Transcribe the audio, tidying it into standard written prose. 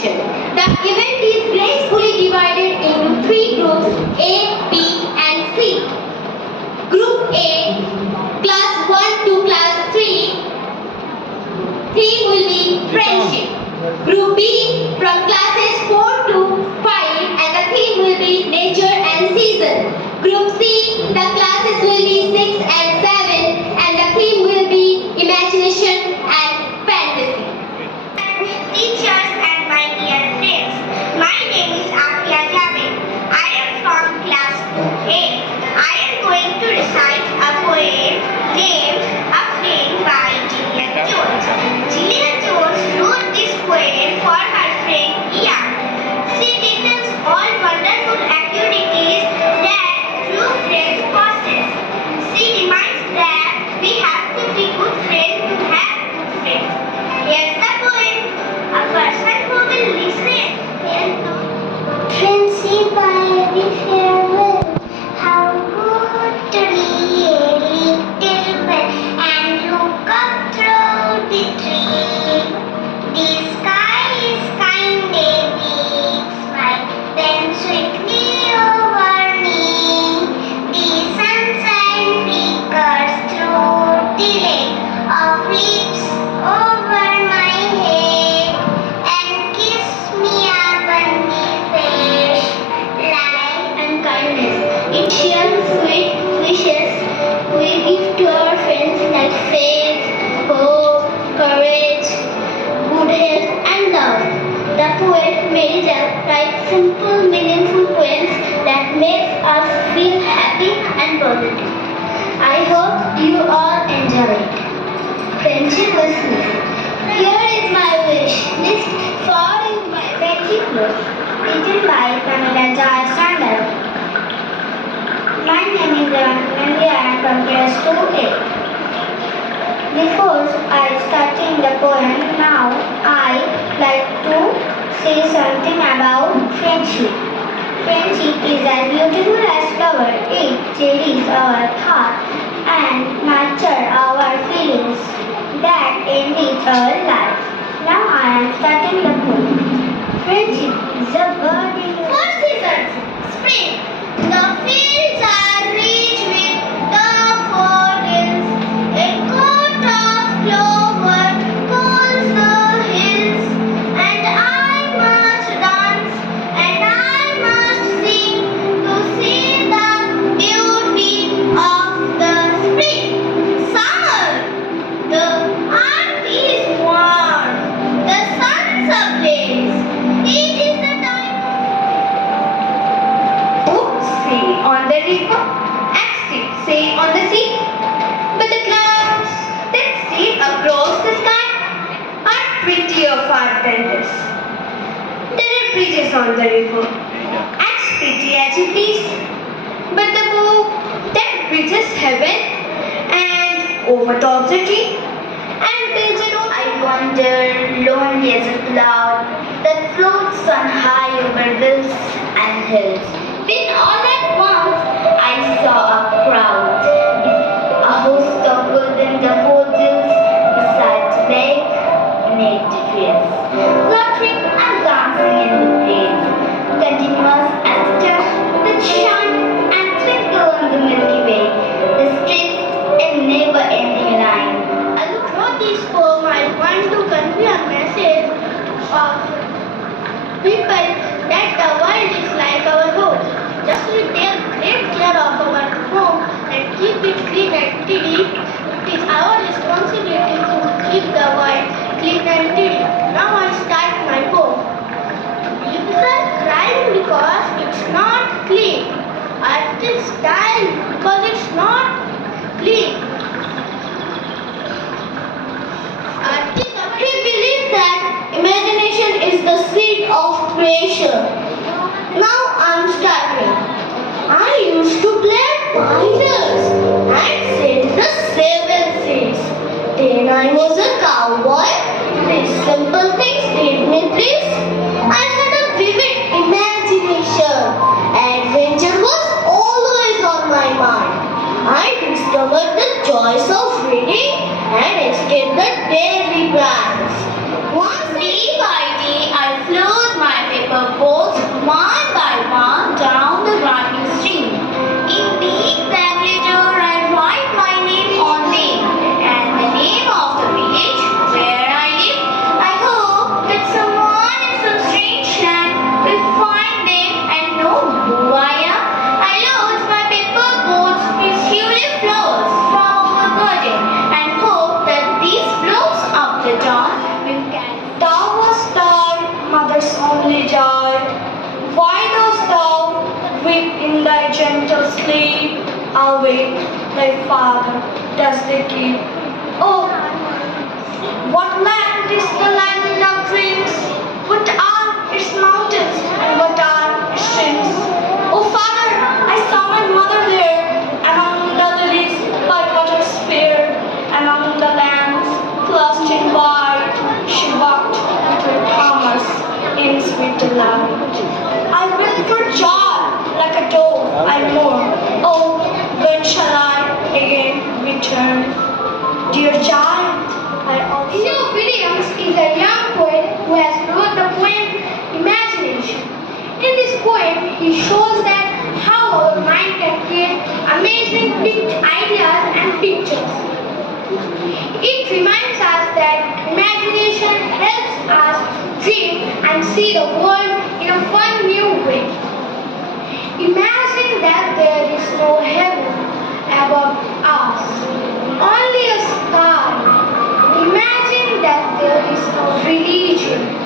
competition. The event is gracefully divided into three groups A, B and C. Group A, class 1 to class 3, theme will be friendship. Group B, from classes 4 to 5 and the theme will be nature and season. Group C, the classes will be 6 and 7 and the theme will be imagination and fantasy. Teachers and my dear friends, my name is Afia Javed. I am from class 2A. I am going to recite a poem named A Friend by Gillian Jones. Gillian Jones wrote this poem for her friend Ian. She details all wonderful activities that true friends possess. She reminds that we have to be good friends to have good friends. Here's the poem. A person who will listen will know. Friendship I will farewell. How good to be a little well and look up through the tree. The sky is kind, a big smile, then sweetly over me. The sunshine flickers through the lake of leaves over my head and kiss me upon the face, light and kindness. It shares sweet wishes we give to our friends like faith, hope, courage, good health and love. The poet Mary writes simple, meaningful poems that makes us feel happy and positive. I hope you all enjoy it. Friendship is life. Here is my wish list for you, my friendship book, written by Pamela Joy Sanders. My name is Randy. I am from class 2A. Before I starting the poem, now I like to say something about friendship. Friendship is as beautiful as flower. It cherishes our thoughts and nurture our feelings that enrich our lives. Now I am starting the poem. Friendship is a bird in the Four seasons. Spring. The fields are rich with daffodils. A coat of clover cools the hills. And I must dance and I must sing to see the beauty of the spring. Summer. The earth is warm. The sun's ablaze. It is the time. Books say on the river, axes say on the sea, but the clouds that sail across the sky are prettier far than this. There are bridges on the river, as pretty as you please, but the boat that bridges heaven and overtops the tree and builds a road. I wander lonely as a cloud that floats on high over hills and hills. Then all at once I saw a crowd, a host of golden daffodils beside the lake beneath the trees, fluttering and dancing in the breeze, continuous as stars that shine and twinkle on the Milky Way, the streets a never-ending line. I wrote this poem. I want to convey a message of people that the world is like our home. Just we take great care of our home and keep it clean and tidy. It is our responsibility to keep the world clean and tidy. Now I start my poem. People are crying because it's not clean. Artists dying because it's not clean. We believe that imagination is the seed of creation. Now I'm starting. I used to play pointers and sing the 7 seas. Then I was a cowboy. These simple things did me bliss. I had a vivid imagination. Adventure was always on my mind. I discovered the joys of reading and escaped the daily grind. One day by day I flew away thy father does they keep. Oh, what land is the land of dreams? What are its mountains and what are its streams? Oh Father, I saw my mother there, among the lilies by waters fair, among the lambs clothed in white. She walked with her commerce in sweet delight. I wept for joy like a dove, I mourn. Oh, when shall I again return? Dear child, I also... Williams is a young poet who has wrote the poem Imagination. In this poem, he shows that how our mind can create amazing ideas and pictures. It reminds us that imagination helps us dream and see the world in a fun new way. Imagine that there is no heaven above us, only a sky. Imagine that there is no religion,